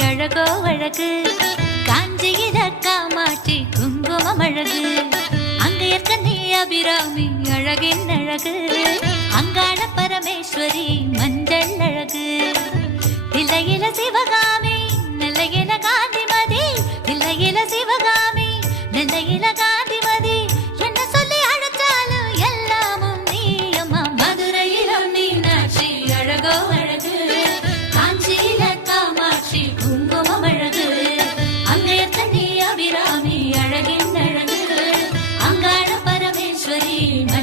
அழகோ அழகு. காஞ்சியில காமாட்சி குங்குமம் அழகு. அங்க இருக்க நீ அபிராமி அழகின் அழகு. அங்காள பரமேஸ்வரி மஞ்சள் அழகு. இலையில சிவகாமி நிலையில காந்திமதி. இலையில சிவகாமி நிலையில காந்திமதி. என்ன சொல்லி அழைச்சாலும் எல்லாமும் நீ அம்மா. மதுரையில் me.